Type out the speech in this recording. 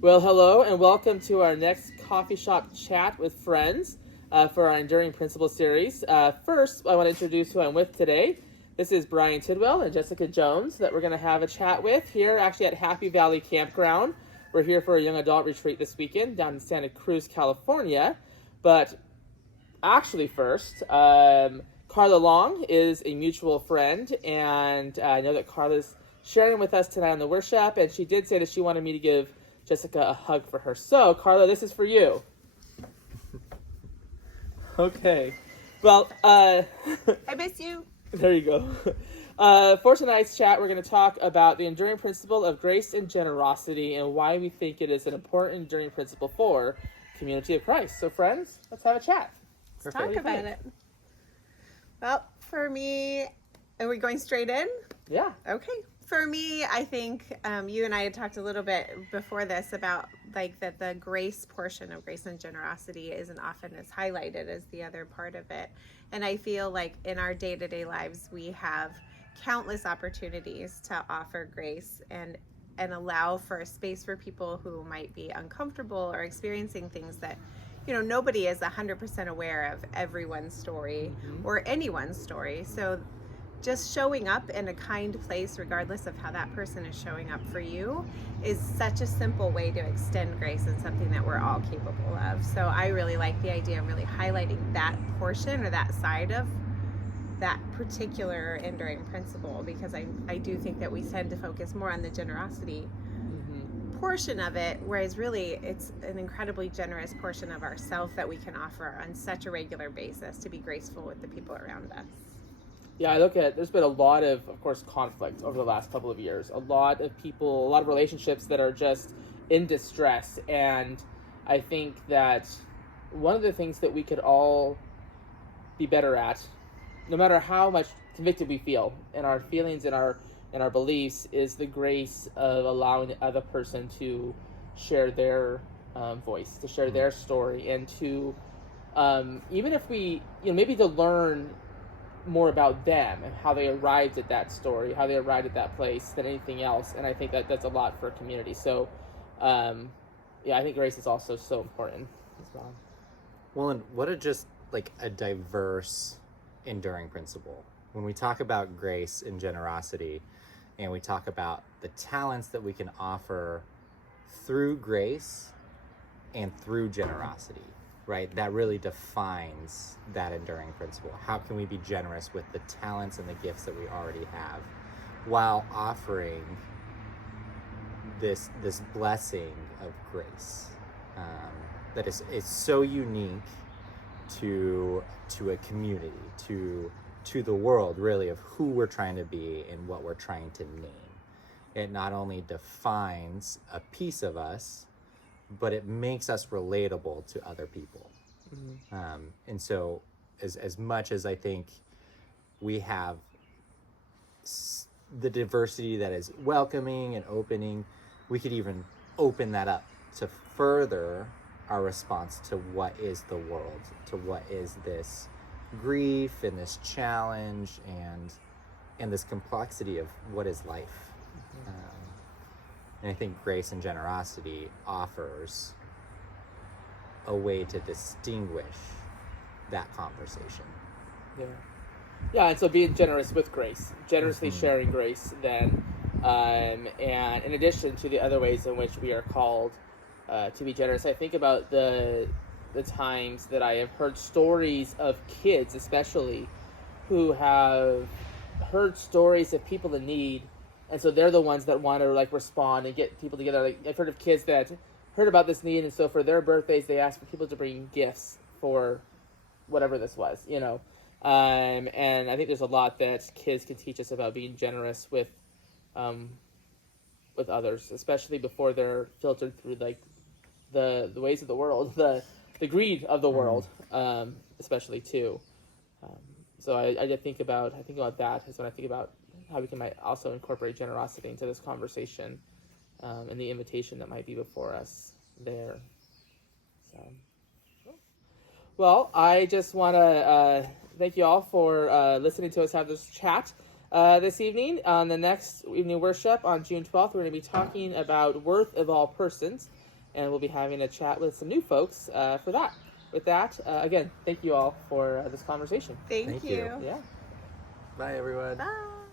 Well, hello and welcome to our next coffee shop chat with friends for our Enduring Principles series. First, I want to introduce who I'm with today. This is Brian Tidwell and Jessica Jones that we're going to have a chat with here actually at Happy Valley Campground. We're here for a young adult retreat this weekend down in Santa Cruz, California. But actually first, Carla Long is a mutual friend, and I know that Carla's sharing with us tonight on the workshop, and she did say that she wanted me to give Jessica a hug for her. So, Carla, this is for you. Okay. Well, I miss you. there you go. For tonight's chat, we're going to talk about the enduring principle of grace and generosity and why we think it is an important enduring principle for Community of Christ. So, friends, let's have a chat. Let's talk about it. Well, for me, are we going straight in? Yeah. Okay. For me, I think you and I had talked a little bit before this about like that the grace portion of grace and generosity isn't often as highlighted as the other part of it. And I feel like in our day-to-day lives, we have countless opportunities to offer grace and allow for a space for people who might be uncomfortable or experiencing things that, you know, nobody is 100% aware of everyone's story or anyone's story. So just showing up in a kind place, regardless of how that person is showing up for you, is such a simple way to extend grace and something that we're all capable of. So I really like the idea of really highlighting that portion or that side of that particular enduring principle, because I do think that we tend to focus more on the generosity portion of it, whereas really it's an incredibly generous portion of ourself that we can offer on such a regular basis to be graceful with the people around us. Yeah, I look at, there's been a lot of course, conflict over the last couple of years. A lot of people, a lot of relationships that are just in distress. And I think that one of the things that we could all be better at, no matter how much convicted we feel in our feelings and our beliefs, is the grace of allowing the other person to share their voice, to share their story, and to, even if we, maybe to learn more about them and how they arrived at that story, how they arrived at that place than anything else. And I think that that's a lot for a community. So, I think grace is also so important as well. Well, and what a diverse, enduring principle. When we talk about grace and generosity, and we talk about the talents that we can offer through grace and through generosity, right? That really defines that enduring principle. How can we be generous with the talents and the gifts that we already have while offering this blessing of grace that is so unique to a community, to the world, really, of who we're trying to be and what we're trying to name. It not only defines a piece of us, but it makes us relatable to other people. And so as much as I think we have the diversity that is welcoming and opening, we could even open that up to further our response to what is the world, to what is this grief and this challenge and this complexity of what is life. And I think grace and generosity offers a way to distinguish that conversation. Yeah, and so being generous with grace, generously sharing grace then, and in addition to the other ways in which we are called to be generous, I think about the times that I have heard stories of kids, especially, who have heard stories of people in need, and so they're the ones that want to respond and get people together. Like, I've heard of kids that heard about this need, and so for their birthdays they asked for people to bring gifts for whatever this was, and I think there's a lot that kids can teach us about being generous with others, especially before they're filtered through the ways of the world, the greed of the world, especially too. So I think about that is when I think about how we might also incorporate generosity into this conversation, and the invitation that might be before us there. So, well, I just want to thank you all for listening to us have this chat this evening. On the next evening worship on June 12th, we're going to be talking about worth of all persons. and we'll be having a chat with some new folks for that. With that, again, thank you all for this conversation. Thank Thank you. you. Yeah. Bye, everyone. Bye.